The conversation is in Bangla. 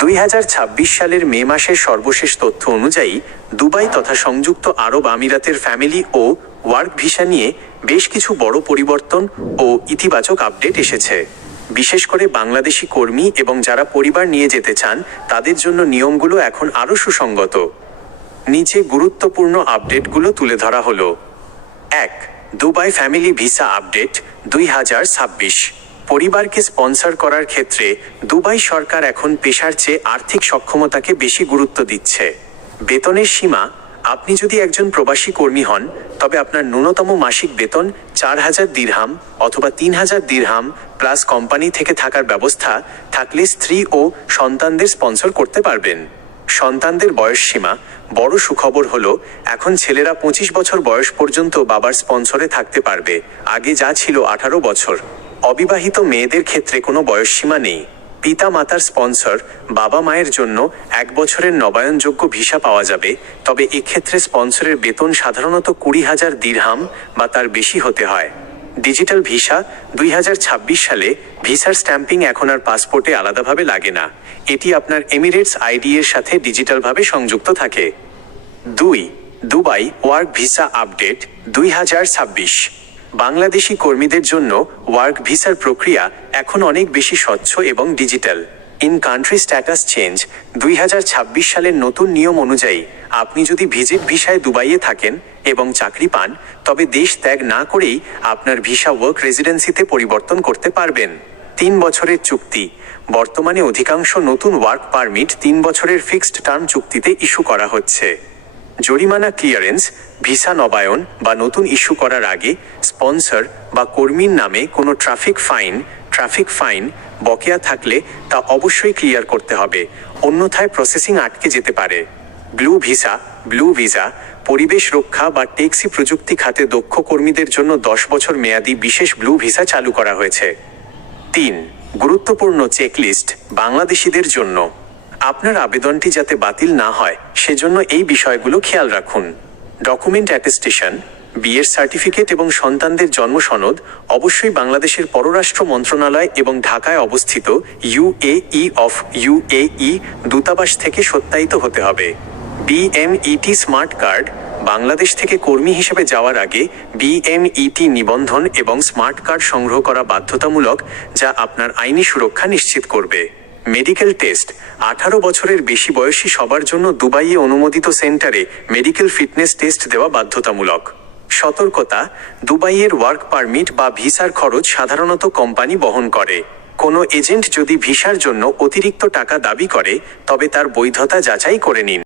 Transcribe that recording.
2026 সালের মে মাসের সর্বশেষ তথ্য অনুযায়ী দুবাই তথা সংযুক্ত আরব আমিরাতের ফ্যামিলি ও ওয়ার্ক ভিসা নিয়ে বেশ কিছু বড় পরিবর্তন ও ইতিবাচক আপডেট এসেছে। বিশেষ করে বাংলাদেশি কর্মী এবং যারা পরিবার নিয়ে যেতে চান তাদের জন্য নিয়মগুলো এখন আরও সুসংগত। নিচে গুরুত্বপূর্ণ আপডেটগুলো তুলে ধরা হলো। 1. Dubai family visa update 2026। পরিবারকে স্পন্সর করার ক্ষেত্রে দুবাই সরকার এখন পেশার চেয়ে আর্থিক সক্ষমতাকে বেশি গুরুত্ব দিচ্ছে। বেতনের সীমা: আপনি যদি একজন প্রবাসী কর্মী হন তবে আপনার ন্যূনতম মাসিক বেতন 4,000 দিরহাম অথবা 3,000 দিরহাম প্লাস কোম্পানি থেকে থাকার ব্যবস্থা থাকলে স্ত্রী ও সন্তানদের স্পন্সর করতে পারবেন। সন্তানদের বয়স সীমা: বড় সুখবর হলো এখন ছেলেরা 25 বছর বয়স পর্যন্ত বাবার স্পন্সরে থাকতে পারবে, আগে যা ছিল 18 বছর। অবিবাহিত মেয়েদের ক্ষেত্রে কোনো বয়স সীমা নেই। পিতা মাতার স্পন্সর: বাবা মায়ের জন্য 1 বছরের নবায়নযোগ্য ভিসা পাওয়া যাবে, তবে এক্ষেত্রে স্পন্সরের বেতন সাধারণত 20,000 দিরহাম বা তার বেশি হতে হয়। ডিজিটাল ভিসা: 2026 সালে ভিসার স্ট্যাম্পিং এখন আর পাসপোর্টে আলাদাভাবে লাগে না, এটি আপনার এমিরেটস আইডি এর সাথে ডিজিটালভাবে সংযুক্ত থাকে। 2. Dubai work visa update 2026। Bangladeshi কর্মীদের জন্য ওয়ার্ক ভিসার প্রক্রিয়া এখন অনেক বেশি স্বচ্ছ এবং digital. In country status change: 2026 সালের নতুন নিয়ম অনুযায়ী আপনি যদি ভিজিট ভিসায় দুবাইয়ে থাকেন এবং চাকরি পান তবে দেশ ত্যাগ না করেই আপনার ভিসা ওয়ার্ক রেসিডেন্সিতে পরিবর্তন করতে পারবেন। 3 বছরের চুক্তি: বর্তমানে অধিকাংশ নতুন ওয়ার্ক পারমিট 3 বছরের ফিক্সড টার্ম চুক্তিতে ইস্যু করা হচ্ছে। জরিমানা ক্লিয়ারেন্স: ভিসা নবায়ন বা নতুন ইস্যু করার আগে স্পন্সর বা কর্মীর নামে কোনো ট্রাফিক ফাইন বকেয়া থাকলে তা অবশ্যই ক্লিয়ার করতে হবে, অন্যথায় প্রসেসিং আটকে যেতে পারে। ব্লু ভিসা: পরিবেশ রক্ষা বা টেকসই প্রযুক্তি খাতে দক্ষ কর্মীদের জন্য 10 বছর মেয়াদী বিশেষ ব্লু ভিসা চালু করা হয়েছে। 3. গুরুত্বপূর্ণ চেকলিস্ট বাংলাদেশিদের জন্য। আপনার আবেদনটি যাতে বাতিল না হয় সেজন্য এই বিষয়গুলো খেয়াল রাখুন। ডকুমেন্ট অ্যাটেস্টেশন: বিয়ের সার্টিফিকেট এবং সন্তানদের জন্ম সনদ অবশ্যই বাংলাদেশের পররাষ্ট্র মন্ত্রণালয় এবং ঢাকায় অবস্থিত UAE দূতাবাস থেকে সত্যায়িত হতে হবে। BMET স্মার্ট কার্ড: বাংলাদেশ থেকে কর্মী হিসেবে যাওয়ার আগে BMET নিবন্ধন এবং স্মার্ট কার্ড সংগ্রহ করা বাধ্যতামূলক, যা আপনার আইনি সুরক্ষা নিশ্চিত করবে। মেডিকেল টেস্ট: 18 বছরের বেশি বয়সী সবার জন্য দুবাইয়ে অনুমোদিত সেন্টারে মেডিকেল ফিটনেস টেস্ট দেওয়া বাধ্যতামূলক। সতর্কতা: দুবাইয়ের ওয়ার্ক পারমিট বা ভিসার খরচ সাধারণত কোম্পানি বহন করে। কোনো এজেন্ট যদি ভিসার জন্য অতিরিক্ত টাকা দাবি করে তবে তার বৈধতা যাচাই করে নিন।